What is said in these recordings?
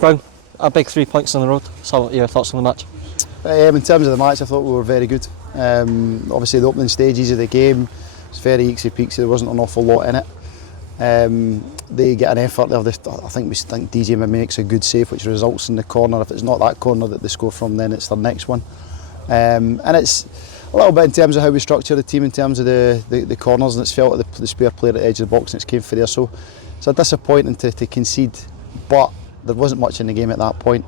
Brown, a big 3 points on the road. So what are your thoughts on the match? In terms of the match, I thought we were very good. Obviously the opening stages of the game was very easy-peasy, there wasn't an awful lot in it. They get an effort there. I think DJ makes a good save which results in the corner. If it's not that corner that they score from, then it's their next one. And it's a little bit in terms of how we structure the team in terms of the corners, and it's felt like the spare player at the edge of the box and it's came for there. So it's a disappointing to concede, but there wasn't much in the game at that point.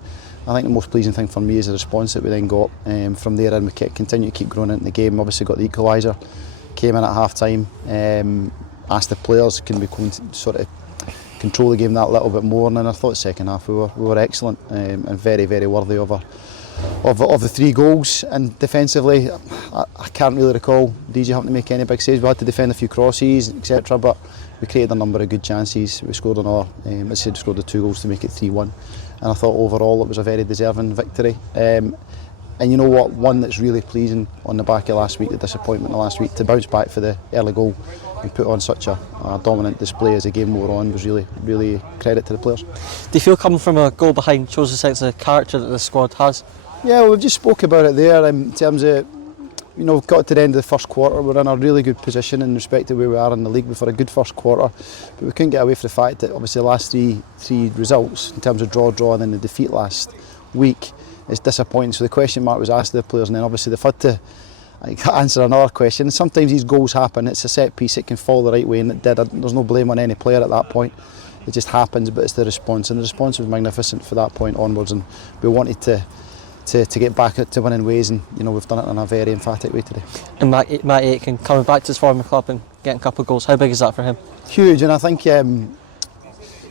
I think the most pleasing thing for me is the response that we then got from there, and we continue to keep growing into the game. Obviously got the equaliser, came in at half time, asked the players can we sort of control the game that little bit more, and then I thought second half we were excellent and very, very worthy of the 3 goals. And defensively I can't really recall DJ having to make any big saves. We had to defend a few crosses, etc., but we created a number of good chances. We scored another, I said, scored the 2 goals to make it 3-1, and I thought overall it was a very deserving victory. And you know what, one that's really pleasing on the back of last week, the disappointment of last week, to bounce back for the early goal and put on such a dominant display as the game wore on was really, really credit to the players. Do you feel coming from a goal behind shows the sense of character that the squad has? Yeah, well, we've just spoke about it there in terms of, you know, we've got to the end of the first quarter, we're in a really good position in respect to where we are in the league. We've had a good first quarter, but we couldn't get away from the fact that obviously the last three results in terms of draw and then the defeat last week is disappointing. So the question mark was asked to the players, and then obviously they've had to answer another question. Sometimes these goals happen, it's a set piece, it can fall the right way, and it did. There's no blame on any player at that point, it just happens, but it's the response, and the response was magnificent for that point onwards, and we wanted to get back to winning ways, and you know we've done it in a very emphatic way today. And Matt Aitken coming back to his former club and getting a couple of goals, how big is that for him? Huge, and I think you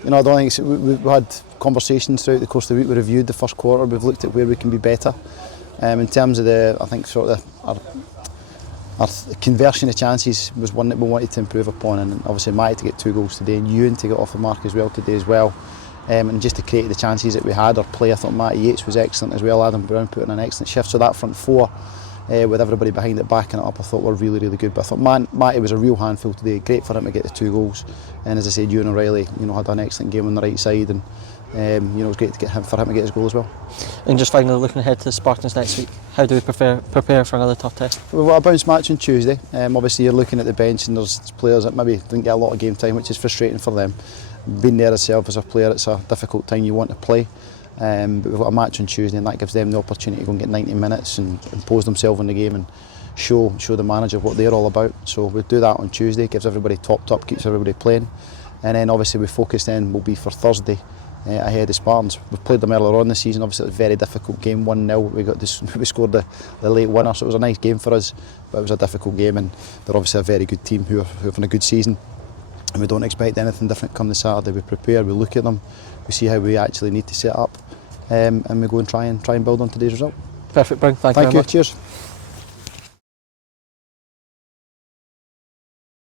know, I don't think we've had conversations throughout the course of the week. We reviewed the first quarter, we've looked at where we can be better. In terms of I think sort of our conversion of chances was one that we wanted to improve upon, and obviously Matty to get 2 goals today, and Ewan to get off the mark as well today as well. And just to create the chances that we had, our play, I thought Matty Yates was excellent as well. Adam Brown put in an excellent shift. So that front 4, with everybody behind it backing it up, I thought were really, really good. But I thought Matty was a real handful today. Great for him to get the 2 goals. And as I said, Ewan O'Reilly, you know, had an excellent game on the right side, and you know, it was great for him to get his goal as well. And just finally, looking ahead to the Spartans next week, how do we prepare for another tough test? We've got a bounce match on Tuesday. Obviously you're looking at the bench, and there's players that maybe didn't get a lot of game time, which is frustrating for them. Being there itself as a player, it's a difficult time you want to play. But we've got a match on Tuesday, and that gives them the opportunity to go and get 90 minutes and impose themselves on the game and show the manager what they're all about. So we'll do that on Tuesday, gives everybody topped up, keeps everybody playing. And then obviously we focus then will be for Thursday ahead of Spartans. We've played them earlier on this season, obviously it was a very difficult game, 1-0. We scored the late winner, so it was a nice game for us, but it was a difficult game, and they're obviously a very good team who are having a good season. And we don't expect anything different come this Saturday. We prepare, we look at them, we see how we actually need to set up, and we go and try and build on today's result. Perfect, Brown. Thank you very much. Cheers.